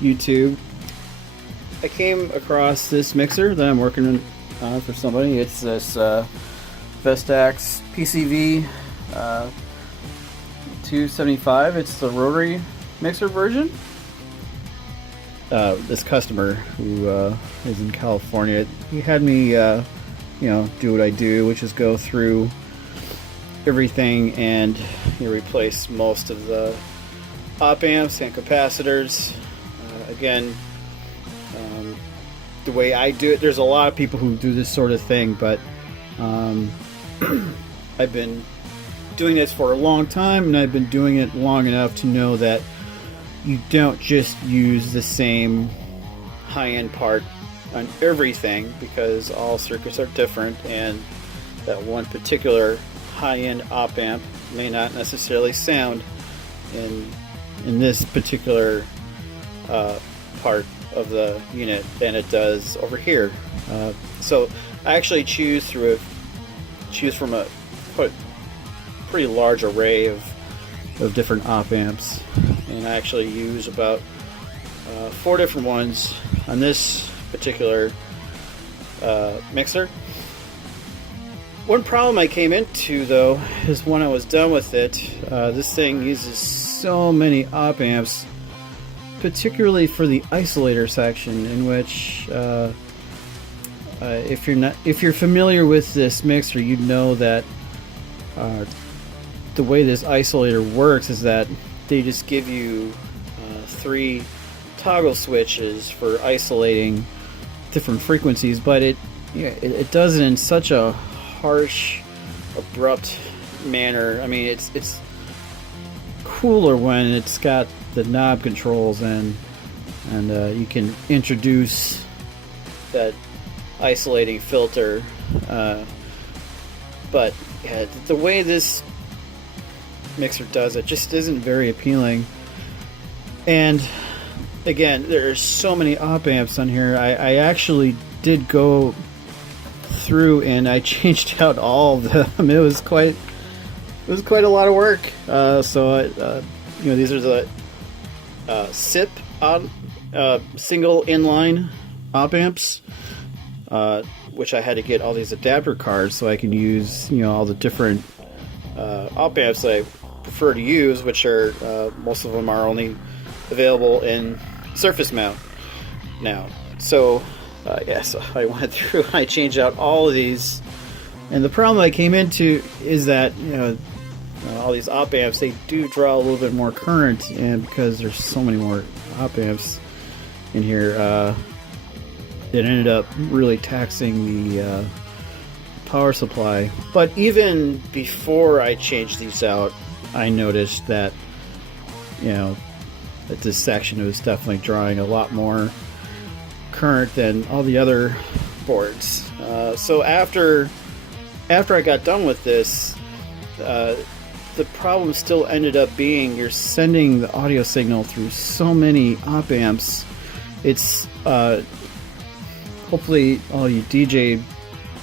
YouTube, I came across this mixer that I'm working on for somebody. It's this Vestax PCV-275. It's the rotary mixer version. This customer who is in California, he had me do what I do, which is go through everything and replace most of the op amps and capacitors. Again, the way I do it, there's a lot of people who do this sort of thing, but I've been doing this for a long time, and I've been doing it long enough to know that you don't just use the same high-end part on everything, because all circuits are different, and that one particular high-end op amp may not necessarily sound in this particular part of the unit than it does over here. So I actually choose from a pretty large array of different op amps, and I actually use about 4 different ones on this particular mixer. One problem I came into, though, is when I was done with it, this thing uses so many op amps, particularly for the isolator section, in which if you're familiar with this mixer, you'd know that the way this isolator works is that they just give you 3 toggle switches for isolating different frequencies, but it does it in such a harsh, abrupt manner. I mean, it's cooler when it's got the knob controls and you can introduce that isolating filter, but yeah, the way this mixer does it just isn't very appealing. And again, there's so many op amps on here. I actually did go through and I changed out all of them. It was quite a lot of work. These are the SIP single inline op amps, which I had to get all these adapter cards so I can use all the different op amps that I prefer to use, which are most of them are only available in surface mount now. So so I went through and I changed out all of these, and the problem I came into is that all these op amps, they do draw a little bit more current, and because there's so many more op amps in here, it ended up really taxing the power supply. But even before I changed these out, I noticed that that this section was definitely drawing a lot more current than all the other boards. So after I got done with this, the problem still ended up being you're sending the audio signal through so many op amps. It's hopefully all you DJ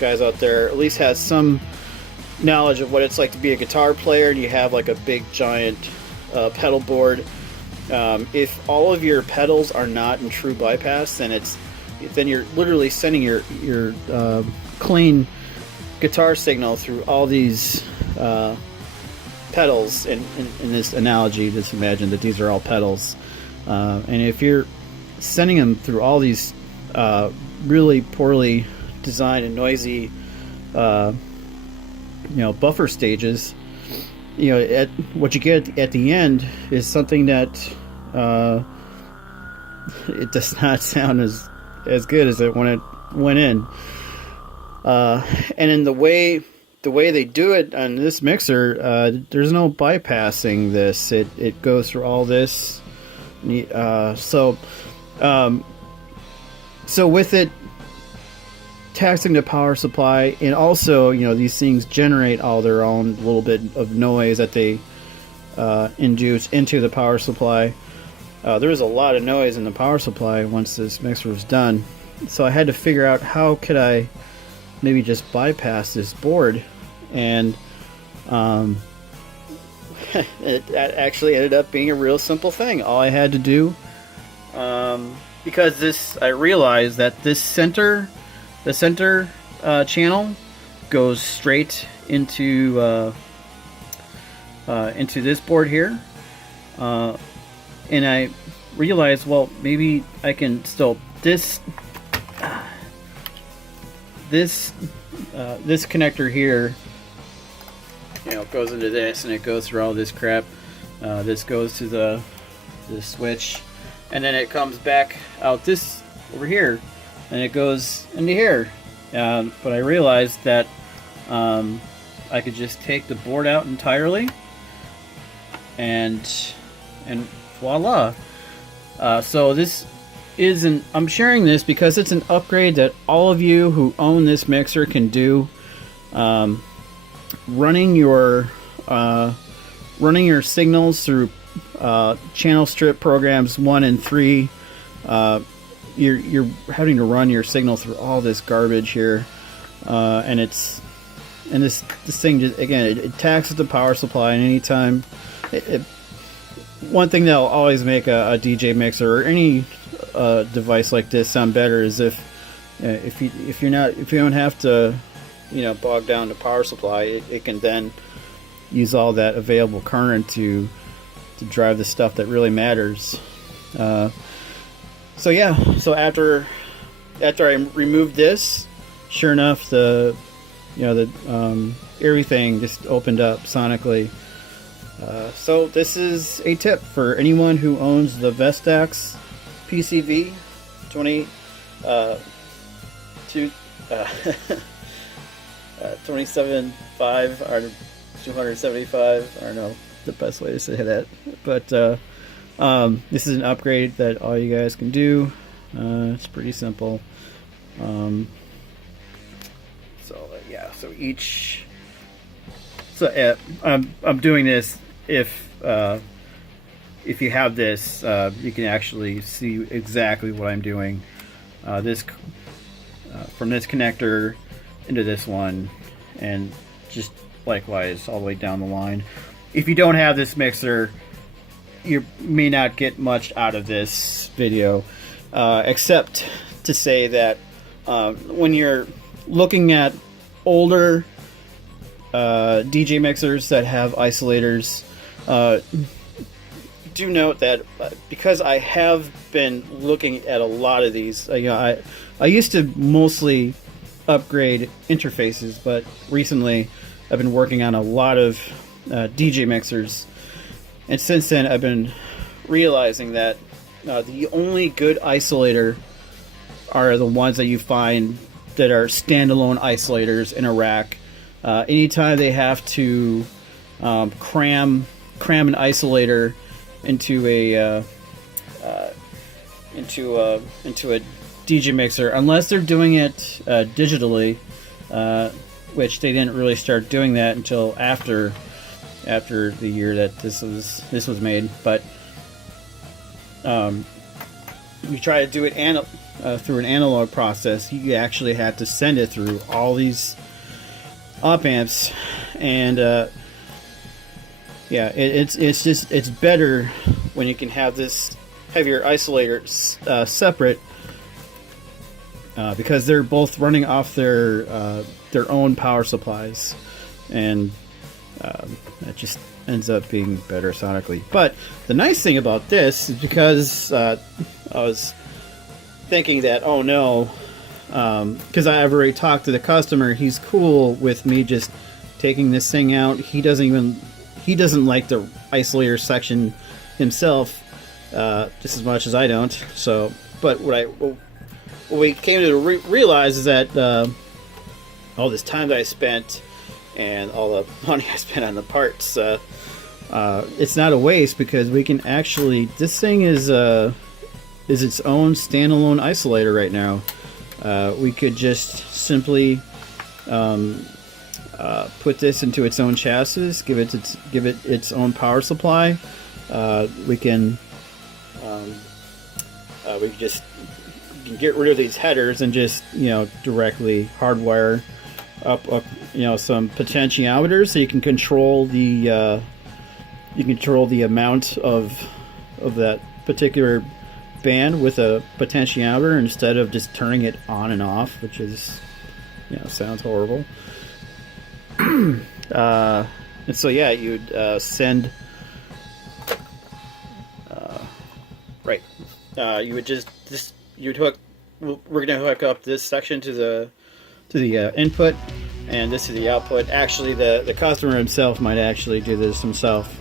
guys out there at least has some knowledge of what it's like to be a guitar player, and you have like a big giant pedal board. If all of your pedals are not in true bypass, then you're literally sending your clean guitar signal through all these pedals. In this analogy, just imagine that these are all pedals, and if you're sending them through all these really poorly designed and noisy buffer stages, what you get at the end is something that it does not sound as good as it when it went in. And in the way they do it on this mixer, there's no bypassing this. It goes through all this. So with it taxing the power supply, and also these things generate all their own little bit of noise that they induce into the power supply. There was a lot of noise in the power supply once this mixer was done, so I had to figure out how could I maybe just bypass this board, and it actually ended up being a real simple thing. All I had to do because I realized that the center channel goes straight into this board here, and I realized, well, maybe I can still this connector here, you know, goes into this, and it goes through all this crap. This goes to the switch, and then it comes back out this over here, and it goes into here. But I realized that I could just take the board out entirely, and voila. So this is I'm sharing this because it's an upgrade that all of you who own this mixer can do. Running your signals through channel strip programs 1 and 3, you're having to run your signal through all this garbage here, and this thing just, again, it taxes the power supply, and anytime one thing that'll always make a DJ mixer or any device like this sound better is if you don't have to, you know, bog down the power supply, it can then use all that available current to drive the stuff that really matters. So yeah, so after I removed this, sure enough, everything just opened up sonically. So this is a tip for anyone who owns the Vestax PCV-275 or 275. I don't know the best way to say that, but this is an upgrade that all you guys can do. It's pretty simple. So I'm doing this. If you have this, you can actually see exactly what I'm doing. This from this connector into this one, and just likewise all the way down the line. If you don't have this mixer, you may not get much out of this video, except to say that when you're looking at older DJ mixers that have isolators, do note that because I have been looking at a lot of these, I used to mostly upgrade interfaces, but recently I've been working on a lot of DJ mixers, and since then I've been realizing that the only good isolator are the ones that you find that are standalone isolators in a rack. Anytime they have to cram an isolator into a DJ mixer, unless they're doing it digitally, which they didn't really start doing that until after the year that this was made. But you try to do it through an analog process, you actually had to send it through all these op amps, and it's better when you can have your isolator separate, because they're both running off their own power supplies, and that just ends up being better sonically. But the nice thing about this is, because I was thinking that, oh no, because I've already talked to the customer, he's cool with me just taking this thing out. He doesn't like the isolator section himself just as much as I don't. So, but what we came to realize is that all this time that I spent and all the money I spent on the parts, it's not a waste, because we can actually, this thing is its own standalone isolator right now. We could just simply put this into its own chassis, give it its own power supply. We can just get rid of these headers and just, directly hardwire up some potentiometers, so you can control the amount of that particular band with a potentiometer instead of just turning it on and off, which is, sounds horrible. And so yeah, you'd send right. You would you'd hook. We're gonna hook up this section to the input, and this is the output. Actually, the customer himself might actually do this himself,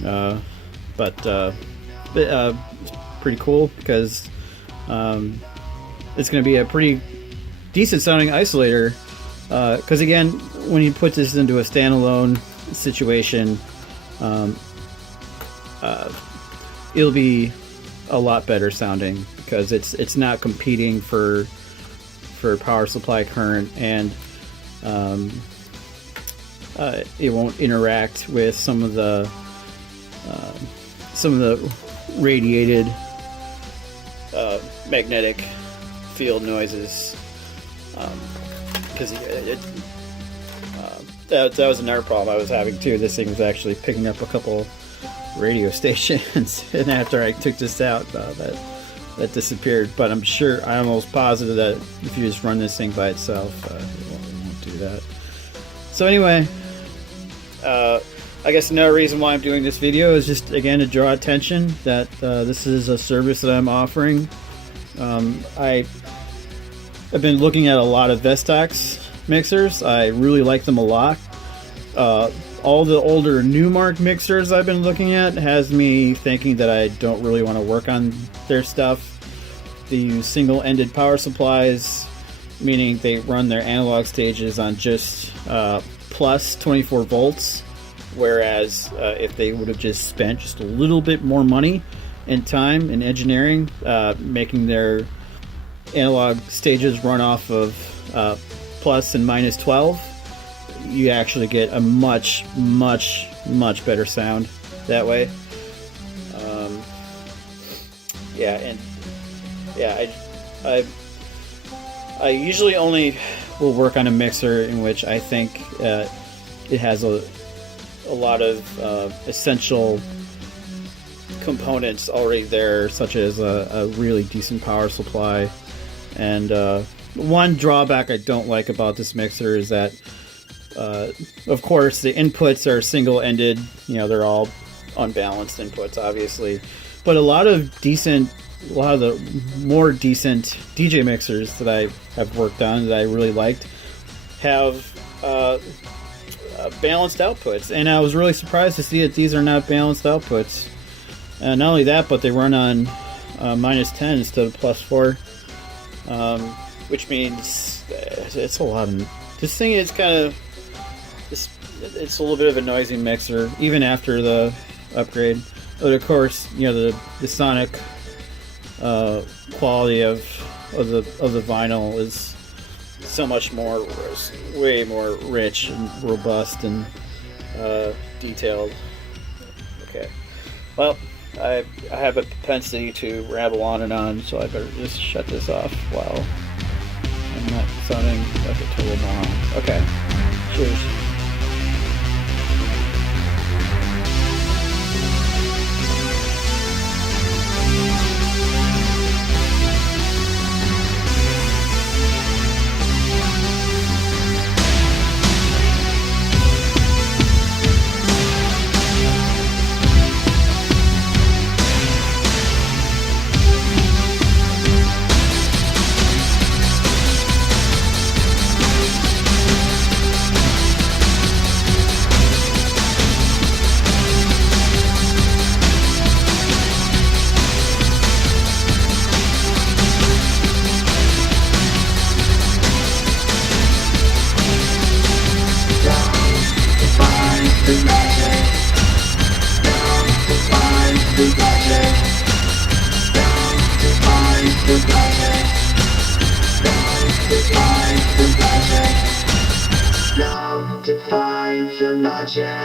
but it's pretty cool because it's going to be a pretty decent sounding isolator. Because again, when you put this into a standalone situation, it'll be a lot better sounding because it's not competing for power supply current, and it won't interact with some of the radiated magnetic field noises, because that was another problem I was having too. This thing was actually picking up a couple radio stations, and after I took this out, that disappeared. But I'm almost positive that if you just run this thing by itself, it won't do that. So anyway, I guess another reason why I'm doing this video is just, again, to draw attention that this is a service that I'm offering. I've been looking at a lot of Vestax mixers. I really like them a lot. All the older Newmark mixers I've been looking at has me thinking that I don't really want to work on their stuff. They use single-ended power supplies, meaning they run their analog stages on just plus 24 volts. Whereas if they would have just spent just a little bit more money and time and engineering, making their analog stages run off of plus and minus 12, you actually get a much better sound that way. I usually only will work on a mixer in which I think it has a lot of essential components already there, such as a really decent power supply. And one drawback I don't like about this mixer is that, of course, the inputs are single-ended. They're all unbalanced inputs, obviously. But a lot of the more decent DJ mixers that I have worked on that I really liked have balanced outputs, and I was really surprised to see that these are not balanced outputs. Not only that, but they run on minus 10 instead of plus 4, which means it's a lot of... This thing is kind of... It's a little bit of a noisy mixer, even after the upgrade. But of course, the sonic quality of the vinyl is so much more, way more rich and robust and detailed. Okay, well, I have a propensity to ramble on and on, so I better just shut this off while I'm not sounding like a total moron. Okay, cheers. Define the magic.